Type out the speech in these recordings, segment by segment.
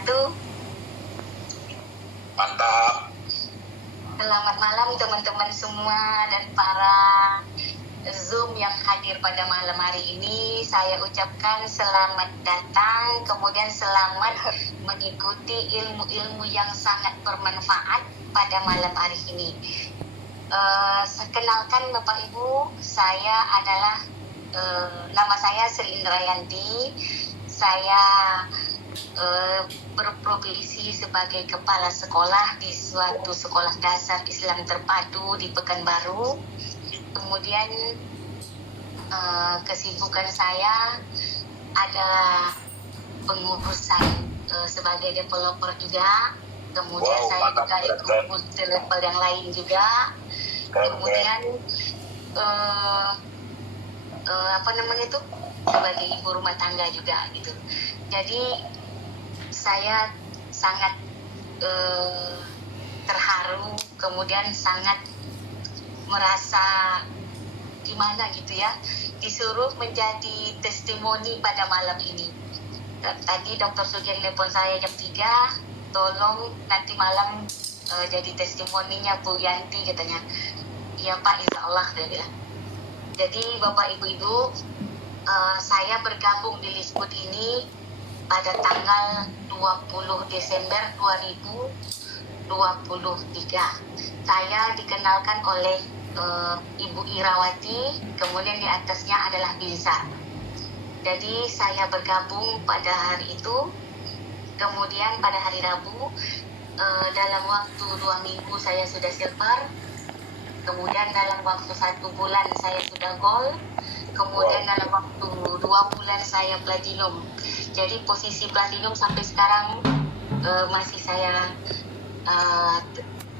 wabarakatuh. Mantap. Selamat malam teman-teman semua dan para Zoom yang hadir pada malam hari ini. Saya ucapkan selamat datang, kemudian selamat mengikuti ilmu-ilmu yang sangat bermanfaat pada malam hari ini. Kenalkan Bapak Ibu, saya adalah nama saya Sri Indrayanti. Saya berprofesi sebagai kepala sekolah di suatu sekolah dasar Islam terpadu di Pekanbaru. Kemudian kesibukan saya adalah pengurusan sebagai developer juga. Kemudian saya juga ikut di level yang lain juga. Kemudian sebagai ibu rumah tangga juga gitu. Jadi saya sangat terharu, kemudian sangat merasa gimana gitu ya, disuruh menjadi testimoni pada malam ini. Tadi Dr. Sugeng nelpon saya jam 3, tolong nanti malam jadi testimoninya Bu Yanti katanya. Iya Pak, insya Allah dia bilang. Jadi Bapak Ibu-Ibu, saya bergabung di Liskut ini pada tanggal 20 Desember 2023. Saya dikenalkan oleh Ibu Irawati, kemudian di atasnya adalah Binsar. Jadi saya bergabung pada hari itu, kemudian pada hari Rabu, dalam waktu 2 minggu saya sudah silver, kemudian dalam waktu 1 bulan saya sudah gold, kemudian dalam waktu 2 bulan saya platinum. Jadi posisi platinum sampai sekarang masih saya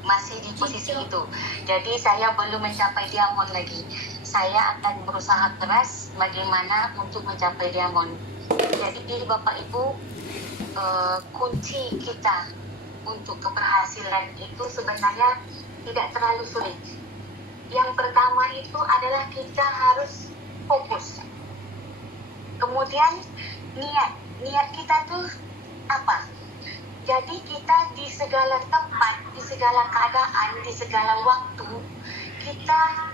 masih di posisi itu. Jadi saya belum mencapai diamond lagi. Saya akan berusaha keras bagaimana untuk mencapai diamond. Jadi Bapak Ibu, kunci kita untuk keberhasilan itu sebenarnya tidak terlalu sulit. Yang pertama itu adalah kita harus fokus. Kemudian niat kita tuh apa? Jadi kita di segala tempat, di segala keadaan, di segala waktu, kita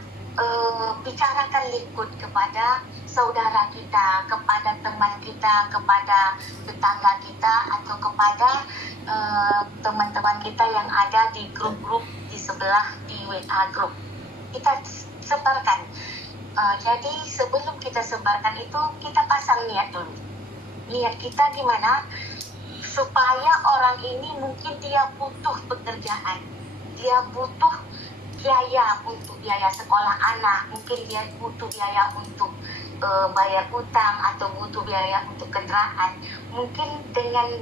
bicarakan Liskut kepada saudara kita, kepada teman kita, kepada tetangga kita, atau kepada teman-teman kita yang ada di grup-grup di sebelah di WA grup. Kita sebarkan. Jadi sebelum kita sebarkan itu, kita pasang niat dulu. Niat kita gimana? Supaya orang ini mungkin dia butuh pekerjaan, dia butuh biaya untuk biaya sekolah anak, mungkin dia butuh biaya untuk bayar utang atau butuh biaya untuk kendaraan. Mungkin dengan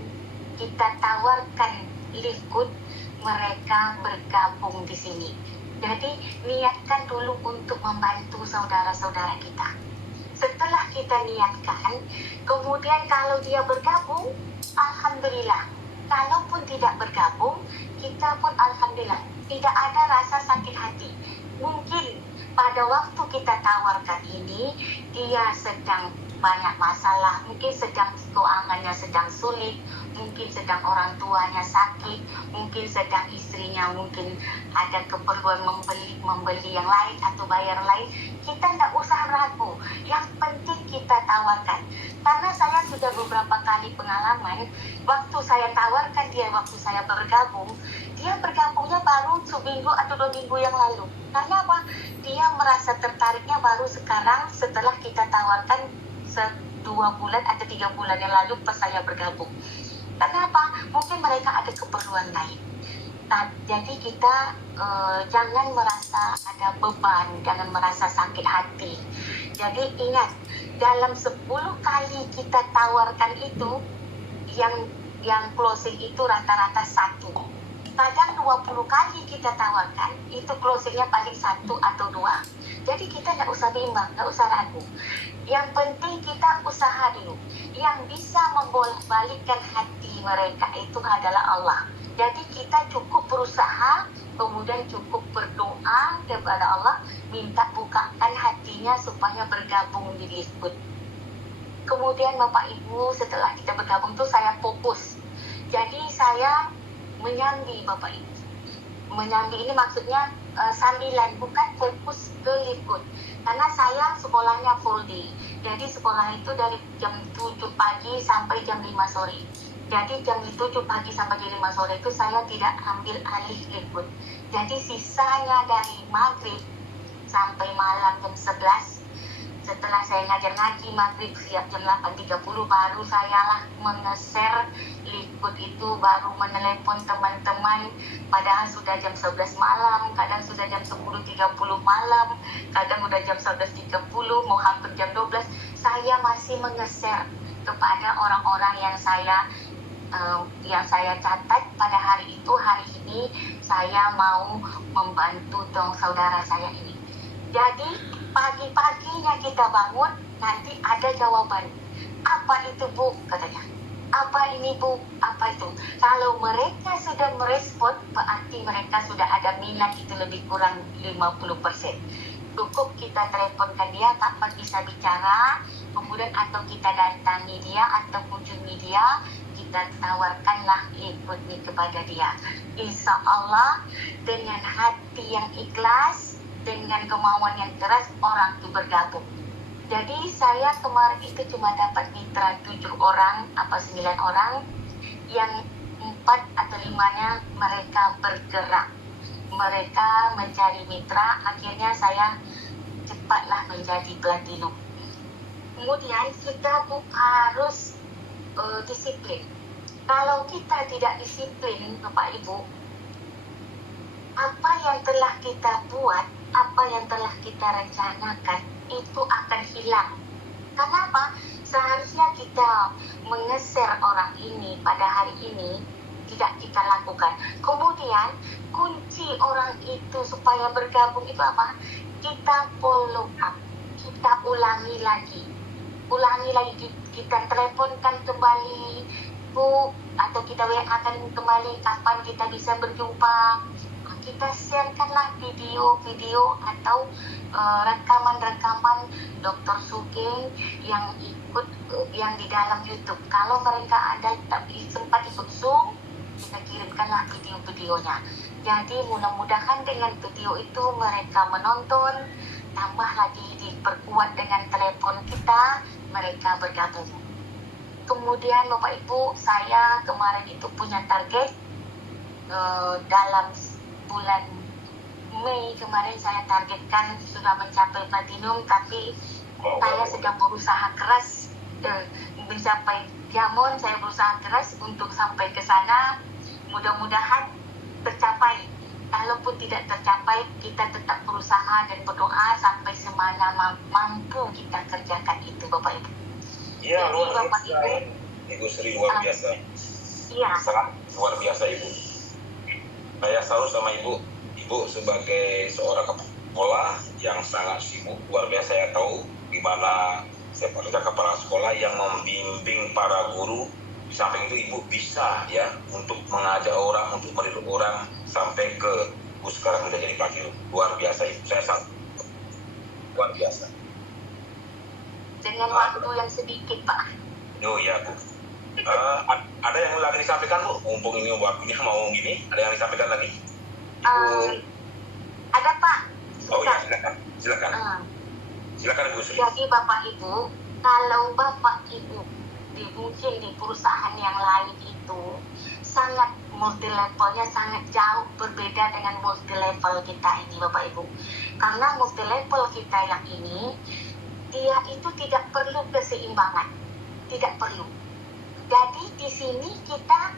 kita tawarkan Liskut, mereka bergabung di sini. Jadi niatkan dulu untuk membantu saudara-saudara kita. Setelah kita niatkan, kemudian kalau dia bergabung, alhamdulillah. Kalaupun tidak bergabung, kita pun alhamdulillah. Tidak ada rasa sakit hati. Mungkin pada waktu kita tawarkan ini, dia sedang banyak masalah, mungkin sedang keuangannya sedang sulit, mungkin sedang orang tuanya sakit, mungkin sedang istrinya mungkin ada keperluan membeli yang lain atau bayar lain. Kita tidak usah ragu, yang penting kita tawarkan. Karena saya sudah beberapa kali pengalaman, waktu saya tawarkan dia, waktu saya bergabung, dia bergabungnya baru seminggu atau 2 minggu yang lalu. Karena apa? Dia merasa tertariknya baru sekarang setelah kita tawarkan 2 bulan atau 3 bulan yang lalu pas saya bergabung. Kenapa? Mungkin mereka ada keperluan lain. Nah, jadi kita jangan merasa ada beban, jangan merasa sakit hati. Jadi ingat, dalam 10 kali kita tawarkan itu, yang closing itu rata-rata 1. Kadang 20 kali kita tawarkan, itu closingnya paling 1 atau 2. Jadi kita tidak usah bimbang, tidak usah ragu. Yang penting kita usaha dulu. Yang bisa membolak-balikkan hati mereka itu adalah Allah. Jadi kita cukup berusaha, kemudian cukup berdoa kepada Allah, minta bukakan hatinya supaya bergabung di Liskut. Kemudian Bapak Ibu, setelah kita bergabung tuh saya fokus. Jadi saya menyambi Bapak Ibu. Menyambi ini maksudnya sambilan, bukan fokus ke Likud. Karena saya sekolahnya full day. Jadi sekolah itu dari jam 7 pagi sampai jam 5 sore. Jadi jam 7 pagi sampai jam 5 sore itu saya tidak ambil alih Likud. Jadi sisanya dari maghrib sampai malam jam 11, setelah saya ngajar ngaji maghrib siap jam 8.30, baru saya lah mengeser Likud itu, baru menelepon teman-teman. Padahal sudah jam 11 malam, kadang sudah jam 10.30 malam, kadang udah jam 11.30, mau hampir jam 12. Saya masih mengeser kepada orang-orang yang saya catat pada hari itu. Hari ini saya mau membantu dong saudara saya ini. Jadi pagi-paginya kita bangun, nanti ada jawaban. Apa itu Bu? Katanya. Apa ini Bu? Apa itu? Kalau mereka sudah merespon, berarti mereka sudah ada minat, itu lebih kurang 50%. Cukup kita teleponkan dia, kapan bisa bicara, kemudian atau kita datangi dia atau kunjungi dia, kita tawarkanlah Likud ini kepada dia. Insya Allah dengan hati yang ikhlas, dengan kemauan yang keras, orang itu bergabung. Jadi saya kemarin itu cuma dapat mitra 7 orang, 9 orang, yang 4 atau 5-nya mereka bergerak. Mereka mencari mitra, akhirnya saya cepatlah menjadi platinum. Kemudian kita harus disiplin. Kalau kita tidak disiplin, Bapak Ibu, apa yang telah kita buat, apa yang telah kita rencanakan, itu akan hilang. Kenapa? Seharusnya kita mengeser orang ini pada hari ini, tidak kita lakukan. Kemudian kunci orang itu supaya bergabung itu apa? Kita follow up, kita ulangi lagi, kita teleponkan kembali Bu, atau kita WA-kan kembali kapan kita bisa berjumpa. Kita sharekanlah video-video atau rekaman-rekaman Dr. Sugeng yang ikut yang di dalam YouTube. Kalau mereka ada tapi sempat ikut Zoom, kita kirimkanlah video-videonya. Jadi mudah-mudahan dengan video itu mereka menonton, tambah lagi diperkuat dengan telepon kita, mereka bergabung. Kemudian Bapak Ibu, saya kemarin itu punya target dalam bulan Mei kemarin saya targetkan sudah mencapai platinum, tapi saya sedang berusaha keras mencapai diamond. Saya berusaha keras untuk sampai ke sana, mudah-mudahan tercapai. Kalaupun tidak tercapai, kita tetap berusaha dan berdoa sampai semana mampu kita kerjakan itu, Bapak Ibu. Iya, luar Bapak biasa. Ibu Sri luar biasa. Iya. Sangat luar biasa Ibu. Saya selalu sama Ibu sebagai seorang kepala yang sangat sibuk, luar biasa. Saya tahu gimana seperti kepala sekolah yang membimbing para guru. Di samping itu Ibu bisa ya untuk mengajak orang, untuk meridu orang sampai ke sekarang sudah jadi platinum. Luar biasa Ibu, saya sangat luar biasa. Dengan waktu yang sedikit Pak. Oh iya Bu. Ada yang lagi disampaikan Bu? Mumpung ini waktunya mau gini, ada yang disampaikan lagi? Ada Pak. Oh ya, silakan. Silakan Bu Sri. Jadi Bapak Ibu, kalau Bapak Ibu mungkin di perusahaan yang lain itu sangat multi levelnya sangat jauh berbeda dengan multi level kita ini Bapak Ibu. Karena multi level kita yang ini, dia itu tidak perlu keseimbangan, tidak perlu. Jadi di sini kita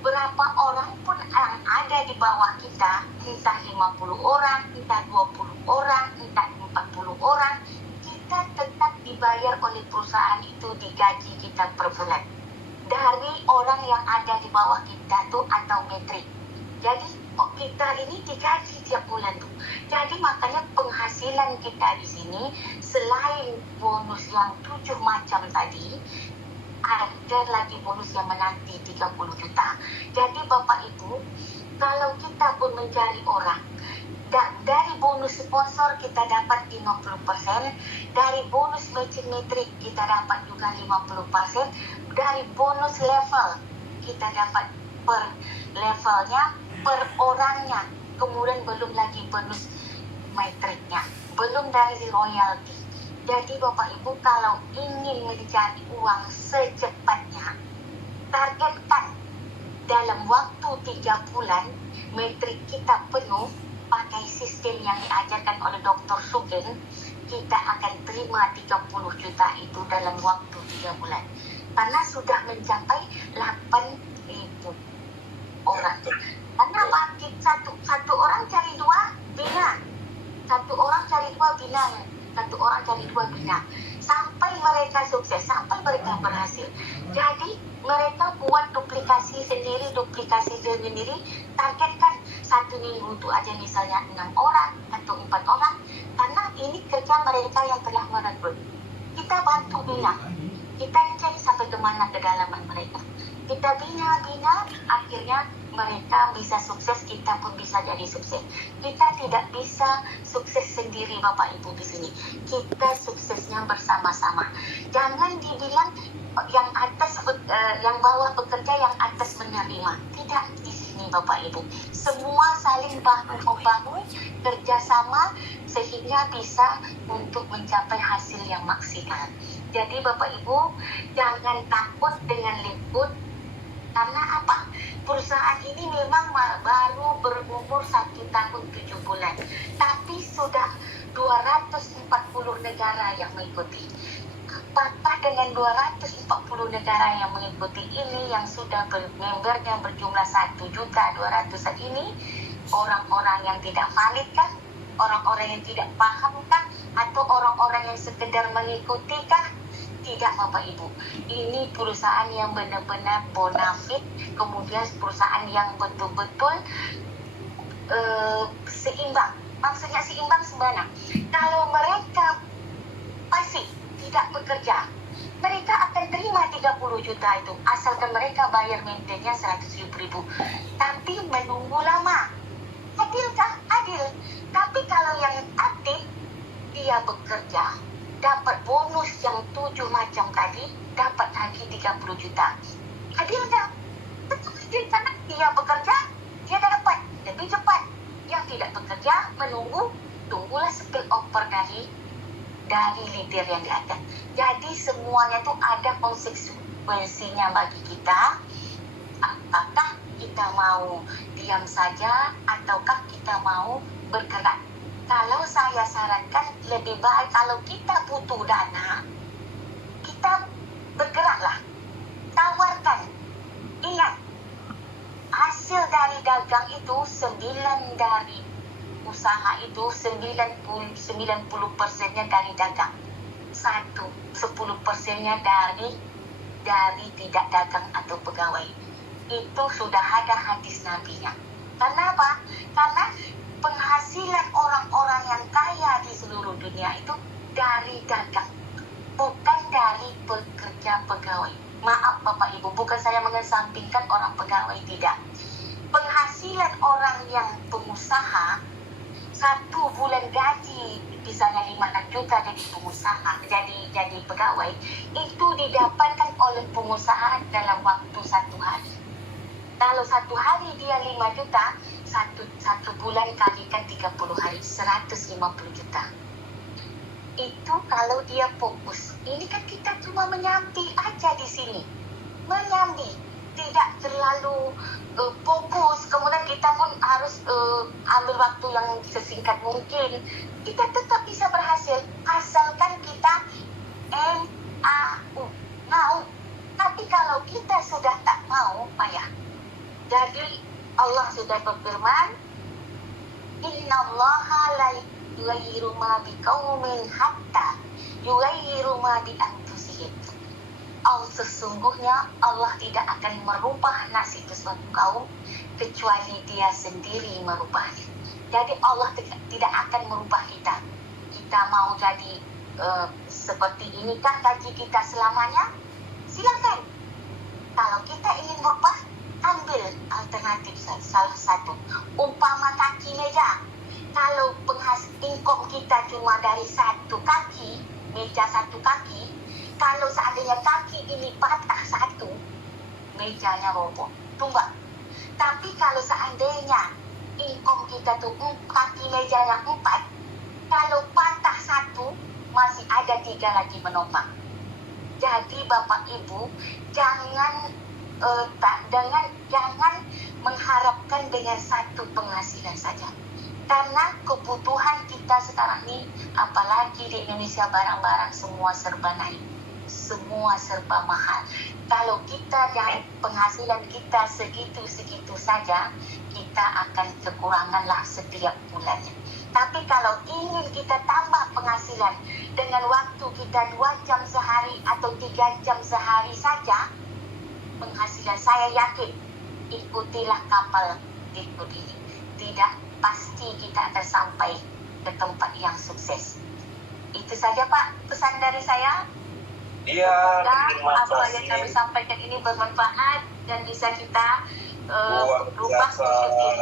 berapa orang pun yang ada di bawah kita, entah 50 orang, entah 20 orang, entah 40 orang, kita tetap dibayar oleh perusahaan itu, digaji kita per bulan. Dari orang yang ada di bawah kita tuh atau metrik. Jadi kita ini digaji tiap bulan tuh. Jadi makanya penghasilan kita di sini selain bonus yang 7 macam tadi, ada lagi bonus yang menanti 30 juta. Jadi Bapak Ibu, kalau kita pun mencari orang, dari bonus sponsor kita dapat 50%, dari bonus matching metrik kita dapat juga 50%, dari bonus level kita dapat per levelnya, per orangnya, kemudian belum lagi bonus metriknya, belum dari royalti. Jadi Bapak Ibu kalau ingin mencari uang secepatnya, targetkan dalam waktu 3 bulan metrik kita penuh pakai sistem yang diajarkan oleh Dr. Sugeng, kita akan terima 30 juta itu dalam waktu 3 bulan. Karena sudah mencapai 8.000 orang. Karena bangkit satu orang cari 2 bina. Satu orang cari 2 bina. Satu orang cari 2 bina. Sampai mereka sukses, sampai mereka berhasil. Jadi mereka buat duplikasi sendiri, targetkan 1 minggu itu aja misalnya 6 orang atau 4 orang, karena ini kerja mereka yang telah merekrut. Kita bantu bina, kita cek sampai kemana kedalaman mereka. Kita bina, akhirnya mereka bisa sukses, kita pun bisa jadi sukses. Kita tidak bisa sukses sendiri Bapak Ibu di sini. Kita suksesnya bersama-sama. Jangan dibilang yang atas, yang bawah bekerja, yang atas menerima. Tidak di sini Bapak Ibu. Semua saling bahu-membahu, kerjasama sehingga bisa untuk mencapai hasil yang maksimal. Jadi Bapak Ibu jangan takut dengan liput. Karena apa? Perusahaan ini memang baru berumur 1 tahun 7 bulan. Tapi sudah 240 negara yang mengikuti. Apakah dengan 240 negara yang mengikuti ini, yang sudah membernya berjumlah 1.200.000 ini, orang-orang yang tidak valid kan? Orang-orang yang tidak paham kah? Atau orang-orang yang sekedar mengikuti kah? Tidak Bapak Ibu, ini perusahaan yang benar-benar bonafit, kemudian perusahaan yang betul-betul seimbang. Maksudnya seimbang sebenarnya. Kalau mereka pasif, tidak bekerja, mereka akan terima 30 juta itu, asalkan mereka bayar maintenance 100.000. Tapi menunggu lama. Adilkah? Adil. Tapi kalau yang aktif, dia bekerja, dapat bonus yang 7 macam tadi, dapat lagi 30 juta. Adil tak? Betul adil, karena dia bekerja, dia dapat lebih cepat. Yang tidak bekerja, menunggu, tunggulah spill over dari leader yang di atas. Jadi semuanya itu ada konsekuensinya bagi kita. Apakah kita mau diam saja, ataukah kita mau bergerak? Kalau saya sarankan lebih baik kalau kita butuh dana, kita bergeraklah, tawarkan. Ingat, hasil dari dagang itu 9 dari usaha itu 90% dari dagang. 10% dari tidak dagang atau pegawai. Itu sudah ada hadis nabinya. Kenapa? Karena penghasilan orang-orang yang kaya di seluruh dunia itu dari dagang, bukan dari pekerja pegawai. Maaf Bapak Ibu, bukan saya mengesampingkan orang pegawai, tidak. Penghasilan orang yang pengusaha, 1 bulan gaji misalnya 5 juta jadi pengusaha, jadi pegawai, itu didapatkan oleh pengusaha dalam waktu 1 hari. Kalau 1 hari dia 5 juta, satu bulan kalikan 30 hari, 150 juta. Itu kalau dia fokus. Ini kan kita cuma menyambi aja di sini. Menyambi. Tidak terlalu fokus. Kemudian kita pun harus ambil waktu yang sesingkat mungkin. Kita tetap bisa berhasil. Asalkan kita mau. Tapi kalau kita sudah tak mau, payah. Jadi Allah sudah berfirman, Innallaha la yughayyiru ma biqaumin hatta yughayyiru ma bi anfusihim. Sesungguhnya Allah tidak akan merubah nasib sesuatu kaum kecuali dia sendiri merubahnya. Jadi Allah tidak akan merubah kita. Kita mau jadi seperti inikah gaji kita selamanya? Silakan. Kalau kita ingin berubah, ambil alternatif salah satu. Umpama kaki meja. Kalau income kita cuma dari 1 kaki, meja 1 kaki, kalau seandainya kaki ini patah 1, mejanya roboh. Tumbang. Tapi kalau seandainya income kita tuh kaki mejanya 4, kalau patah 1, masih ada 3 lagi menopang. Jadi Bapak Ibu, jangan jangan mengharapkan dengan satu penghasilan saja. Karena kebutuhan kita sekarang ini, apalagi di Indonesia, barang-barang semua serba naik. Semua serba mahal. Kalau kita dan penghasilan kita segitu-segitu saja, kita akan kekuranganlah setiap bulannya. Tapi kalau ingin kita tambah penghasilan dengan waktu kita 2 jam sehari atau 3 jam sehari saja, penghasilan saya yakin, ikutilah kapal ikut ini. Tidak pasti kita akan sampai ke tempat yang sukses. Itu saja Pak, pesan dari saya. Iya, Semoga terima apa yang kasih. kami sampaikan ini bermanfaat dan bisa kita Luar berubah biasa.